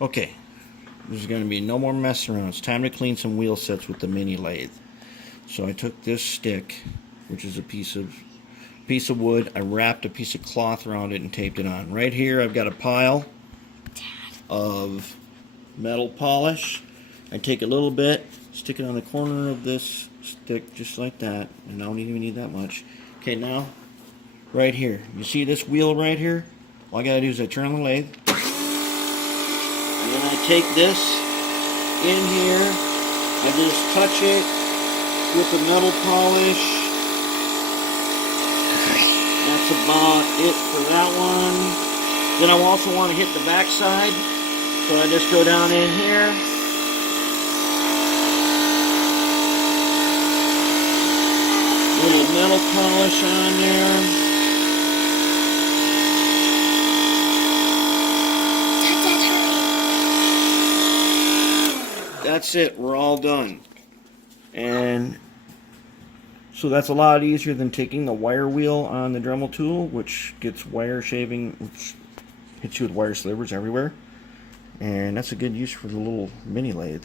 Okay, there's going to be no more messing around. It's time to clean some wheel sets with the mini lathe. So I took this stick, which is a piece of wood. I wrapped a piece of cloth around it and taped it on. Right here I've got a pile of metal polish. I take a little bit, stick it on the corner of this stick just like that, and I don't even need that much. Okay, now right here, you see this wheel right here? All I gotta do is I turn on the lathe, and then I take this in here, I just touch it with the metal polish. That's about it for that one. Then I also want to hit the back side, so I just go down in here. Little metal polish on there. That's it, we're all done. And so that's a lot easier than taking the wire wheel on the Dremel tool, which gets wire shaving, which hits you with wire slivers everywhere. And that's a good use for the little mini lathe.